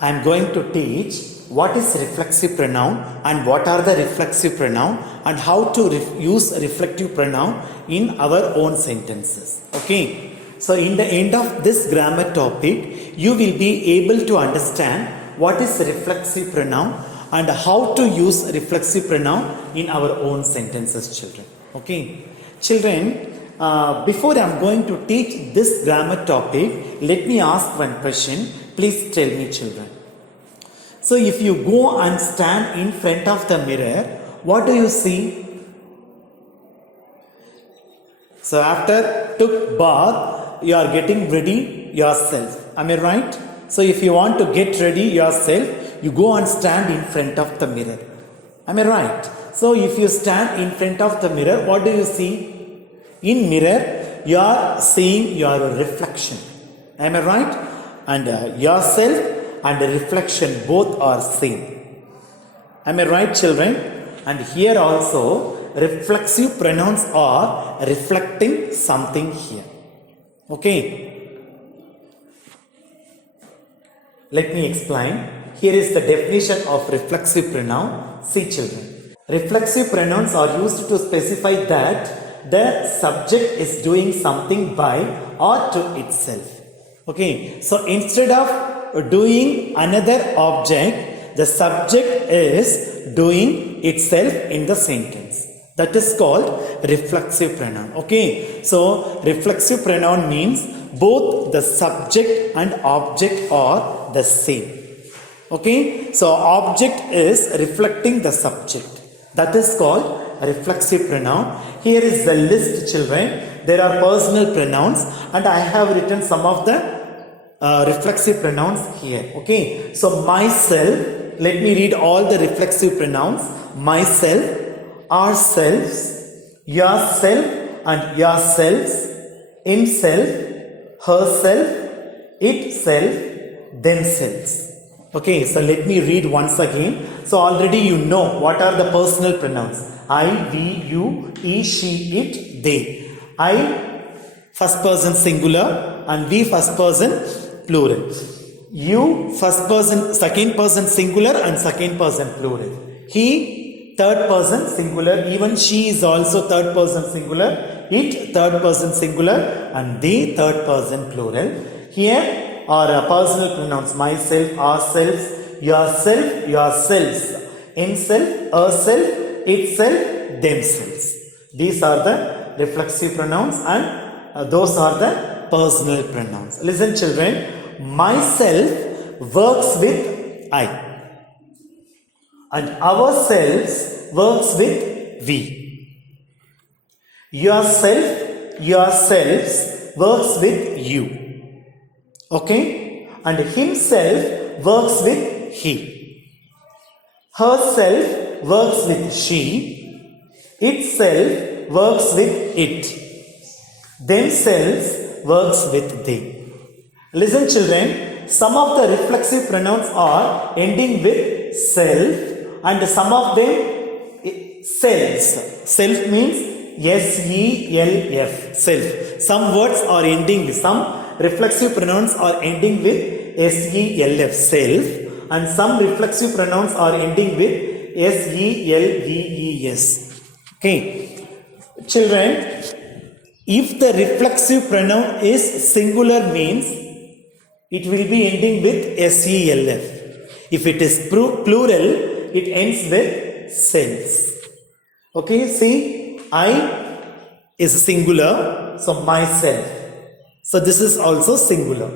I am going to teach what is reflexive pronoun and what are the reflexive pronoun and how to use reflective pronoun in our own sentences. Okay. So in the end of this grammar topic, you will be able to understand what is reflexive pronoun and how to use reflexive pronoun in our own sentences, children. Okay. Children, before I am going to teach this grammar topic, let me ask one question. Please tell me, children. So if you go and stand in front of the mirror, what do you see? So after took bath, you are getting ready yourself. Am I right? So if you want to get ready yourself, you go and stand in front of the mirror. Am I right? So if you stand in front of the mirror, what do you see? In mirror, you are seeing your reflection. Am I right? And yourself and the reflection both are same. Am I right, children? And here also, reflexive pronouns are reflecting something here. Okay. Let me explain. Here is the definition of reflexive pronoun. See, children. Reflexive pronouns are used to specify that the subject is doing something by or to itself. Okay. So instead of doing another object, the subject is doing itself in the sentence. That is called reflexive pronoun. Okay. So reflexive pronoun means both the subject and object are the same. Okay. So object is reflecting the subject. That is called reflexive pronoun. Here is the list, children. There are personal pronouns and I have written some of the reflexive pronouns here. Okay. So myself, let me read all the reflexive pronouns. Myself, ourselves, yourself and yourselves, himself, herself, itself, themselves. Okay, so let me read once again. So already you know what are the personal pronouns. I, we, you, he, she, it, they. I, first person singular and we first person plural. You, first person, second person singular and second person plural. He, third person singular. Even she is also third person singular. It, third person singular and they, third person plural. Here are personal pronouns. Myself, ourselves, yourself, yourselves, himself, herself, itself, themselves. These are the reflexive pronouns and those are the personal pronouns. Listen, children. Myself works with I and ourselves works with we. Yourself, yourselves works with you. Okay? And himself works with he. Herself works with she. Itself works with it. Themselves works with they. Listen, children, some of the reflexive pronouns are ending with self and some of them selves. Self means S-E-L-F, self. Some words are ending with, some reflexive pronouns are ending with S-E-L-F, self, and some reflexive pronouns are ending with S-E-L-V-E-S. Okay. Children, if the reflexive pronoun is singular means it will be ending with S-E-L-F. If it is plural, it ends with selves. Okay, see, I is singular, so myself. So this is also singular.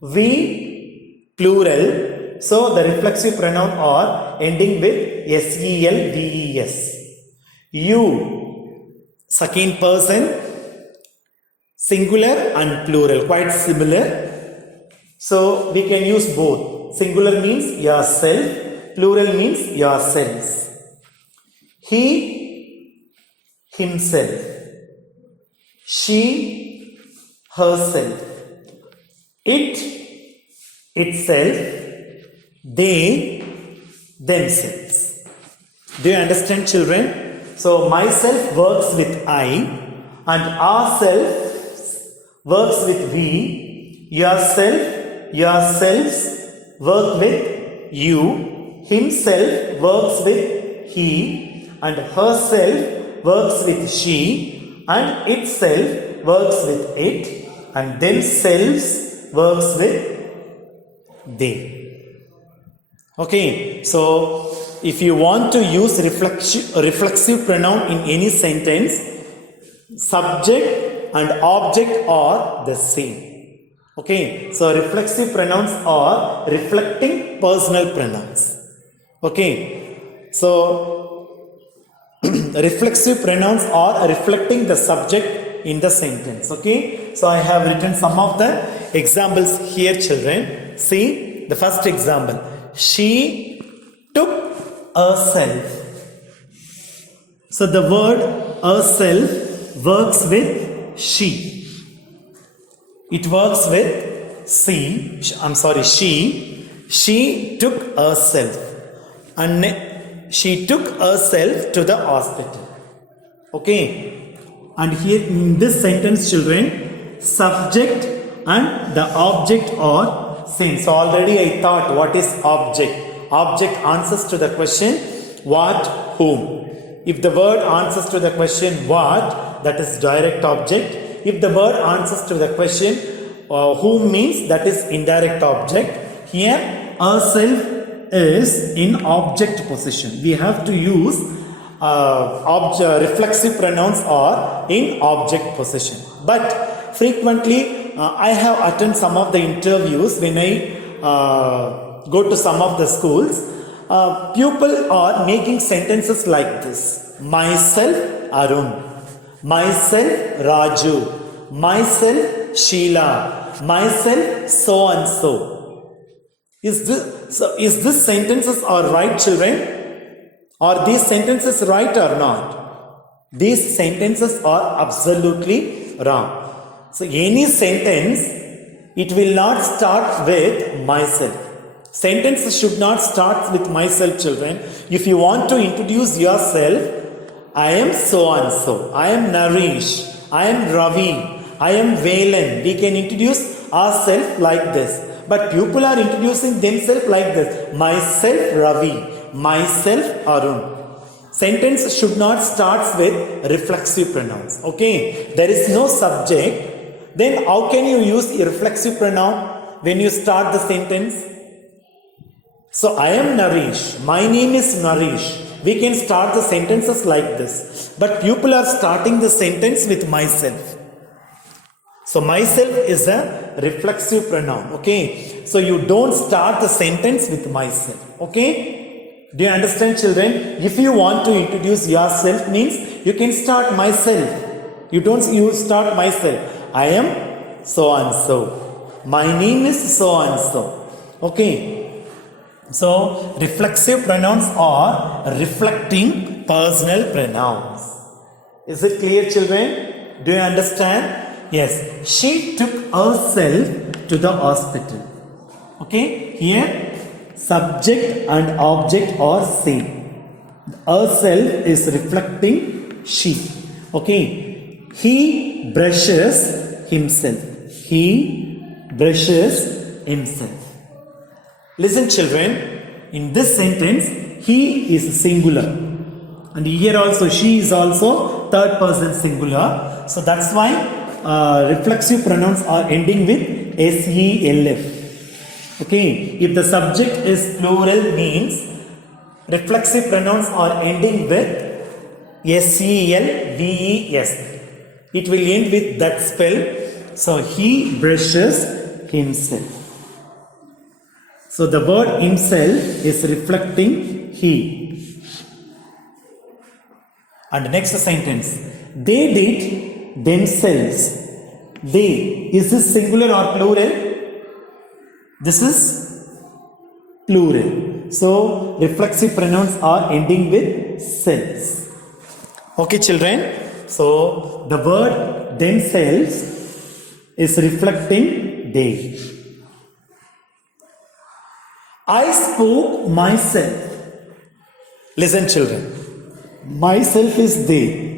We, plural, so the reflexive pronoun are ending with S-E-L-V-E-S. You, second person, singular and plural, quite similar. So we can use both. Singular means yourself, plural means yourselves. He, himself. She, herself. It, itself. They, themselves. Do you understand, children? So myself works with I and ourselves works with we. Yourself, yourselves, work with you, himself works with he, and herself works with she, and itself works with it, and themselves works with they. Okay, so if you want to use reflexive pronoun in any sentence, subject and object are the same. Okay, so reflexive pronouns are reflecting personal pronouns. Okay, so reflexive pronouns are reflecting the subject in the sentence. Okay, so I have written some of the examples here, children. See the first example. She took herself. So the word herself works with she. It works with she. She took herself. And she took herself to the hospital. Okay. And here in this sentence, children, subject and the object are same. So already I thought, what is object? Object answers to the question what, whom. If the word answers to the question what, that is direct object. If the word answers to the question whom means, that is indirect object. Here herself is in object position. We have to use reflexive pronouns are in object position. But frequently I have attended some of the interviews when I go to some of the schools. People are making sentences like this: myself Arun, myself Raju, myself Sheila, myself so and so. Is this sentences are right, children? Are these sentences right or not? These sentences are absolutely wrong. So any sentence, it will not start with myself. Sentences should not start with myself, children. If you want to introduce yourself, I am so and so, I am Naresh, I am Ravi, I am Velan. We can introduce ourselves like this. But people are introducing themselves like this: myself Ravi, myself Arun. Sentence should not start with reflexive pronouns. Okay, there is no subject. Then how can you use a reflexive pronoun when you start the sentence? So I am Naresh, my name is Naresh. We can start the sentences like this. But people are starting the sentence with myself. So myself is a reflexive pronoun. Okay, so you don't start the sentence with myself. Okay, do you understand, children? If you want to introduce yourself, means you can start myself. You start myself. I am so and so, my name is so and so. Okay, so reflexive pronouns are reflecting personal pronouns. Is it clear, children? Do you understand? Yes, she took herself to the hospital. Okay, here subject and object are same. Herself is reflecting she. Okay, he brushes himself. He brushes himself. Listen, children, in this sentence, he is singular. And here also, she is also third person singular. So that's why reflexive pronouns are ending with self. Okay, if the subject is plural, means reflexive pronouns are ending with selves. It will end with that spell. So he brushes himself. So the word himself is reflecting he. And next sentence, they did themselves. They, is this singular or plural? This is plural. So reflexive pronouns are ending with selves. Okay, children. So the word themselves is reflecting they. I spoke myself. Listen, children. Myself is they.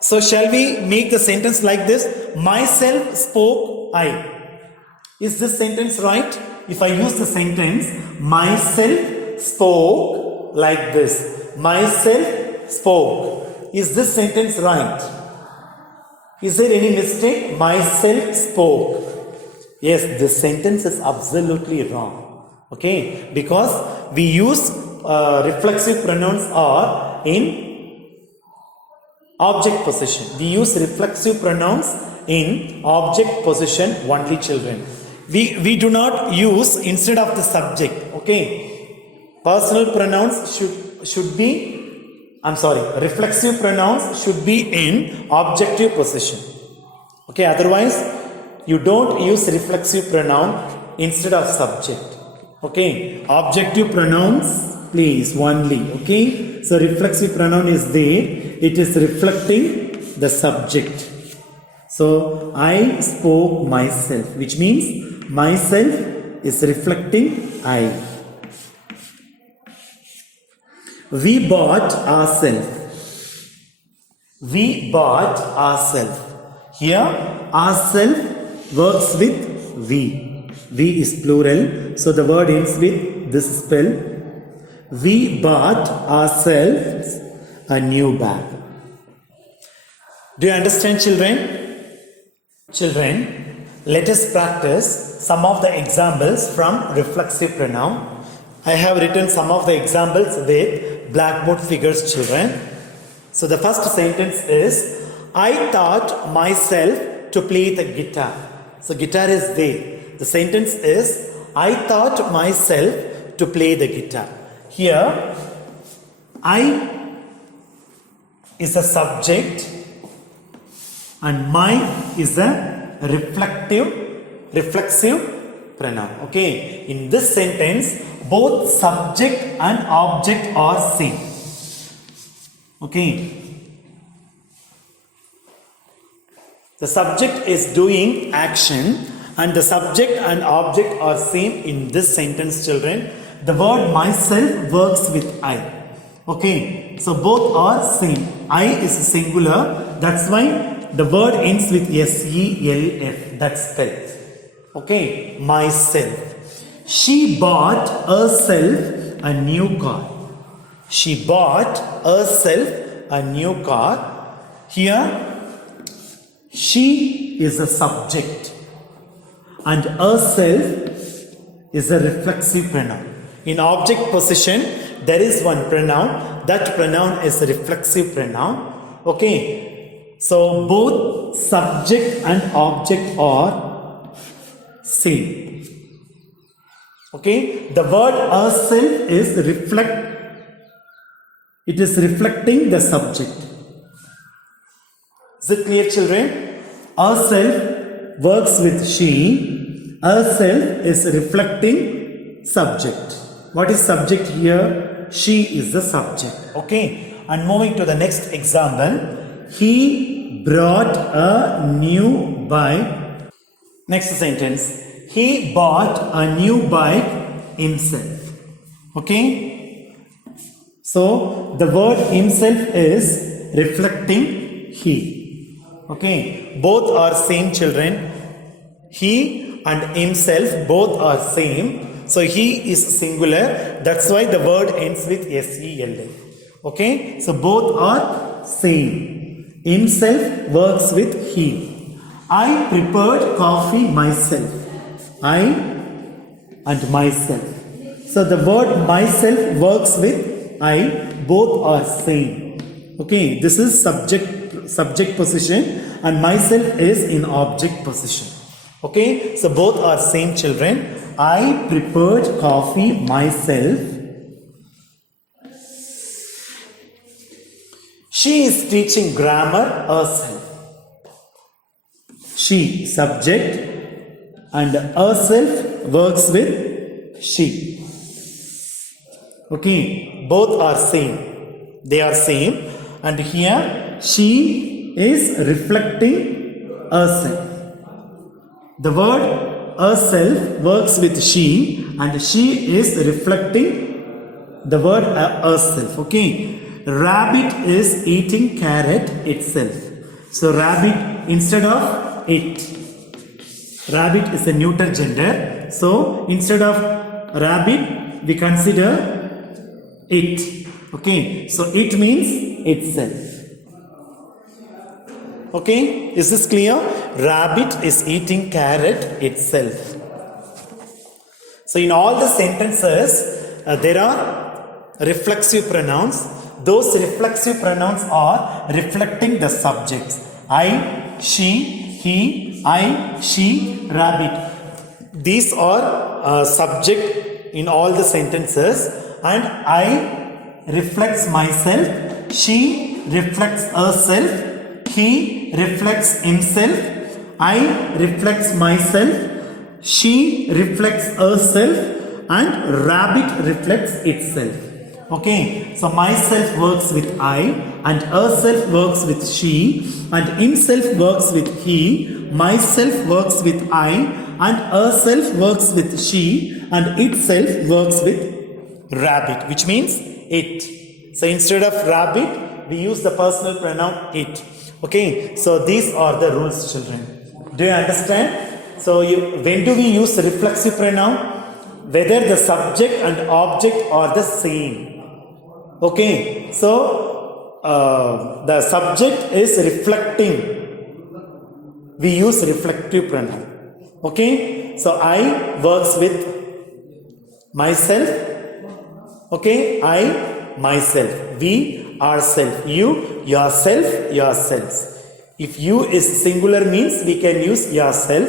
So shall we make the sentence like this? Myself spoke I. Is this sentence right? if I use the sentence, myself spoke like this. Myself spoke. Is this sentence right? Is there any mistake? Myself spoke. Yes, this sentence is absolutely wrong. Okay, because we use reflexive pronouns are in object possession. We use reflexive pronouns in object possession only, children. We do not use instead of the subject. Okay, personal pronouns should be, reflexive pronouns should be in objective possession. Okay, otherwise you don't use reflexive pronoun instead of subject. Okay, objective pronouns please only. Okay, so reflexive pronoun is there, it is reflecting the subject. So I spoke myself, which means myself is reflecting I. We bought ourselves. We bought ourselves. Here ourselves works with we. We is plural, so the word ends with this spell. We bought ourselves a new bag. Do you understand, children? Children, let us practice some of the examples from reflexive pronoun. I have written some of the examples with blackboard figures, children. So the first sentence is, I taught myself to play the guitar. So guitar is there. The sentence is, I taught myself to play the guitar. Here, I is a subject and my is a reflexive pronoun. Okay, in this sentence, both subject and object are same. Okay, the subject is doing action and the subject and object are same in this sentence, children. The word myself works with I. Okay, so both are same. I is singular, that's why the word ends with S-E-L-F, that's spelled. Okay, myself. She bought herself a new car. She bought herself a new car. Here, she is a subject and herself is a reflexive pronoun. In object possession, there is one pronoun. That pronoun is a reflexive pronoun. Okay, so both subject and object are same. Okay, the word herself is it is reflecting the subject. Is it clear, children? Herself works with she. Herself is reflecting subject. What is subject here? She is the subject. Okay, and moving to the next example. He brought a new bike. Next sentence. He bought a new bike himself. Okay, so the word himself is reflecting he. Okay, both are same, children. He and himself both are same. So he is singular, that's why the word ends with S-E-L-F. Okay, so both are same. Himself works with he. I prepared coffee myself. I and myself. So the word myself works with I, both are same. Okay, this is subject position and myself is in object position. Okay, so both are same, children. I prepared coffee myself. She is teaching grammar herself. She, subject, and herself works with she. Okay, both are same. They are same. And here, she is reflecting herself. The word herself works with she and she is reflecting the word herself. Okay, rabbit is eating carrot itself. So rabbit instead of it. Rabbit is a neuter gender. So instead of rabbit, we consider it. Okay. So it means itself. Okay. Is this clear? Rabbit is eating carrot itself. So in all the sentences, there are reflexive pronouns. Those reflexive pronouns are reflecting the subjects. I, she, he, I, she, rabbit. These are subject in all the sentences, and I reflects myself, she reflects herself, he reflects himself, I reflects myself, she reflects herself, and rabbit reflects itself. Okay, so myself works with I, and herself works with she, and himself works with he, myself works with I, and herself works with she, and itself works with rabbit, which means it. So instead of rabbit, we use the personal pronoun it. Okay, so these are the rules, children. Do you understand? So when do we use reflexive pronoun? Whether the subject and object are the same. Okay, so the subject is reflecting. We use reflective pronoun. Okay, so I works with myself. Okay, I, myself. We, ourself. You, yourself, yourselves. If you is singular means we can use yourself.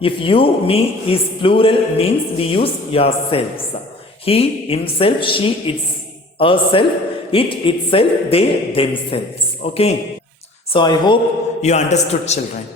If you, me is plural means we use yourselves. He, himself, she, its, herself, it, itself, they, themselves. Okay. So I hope you understood, children.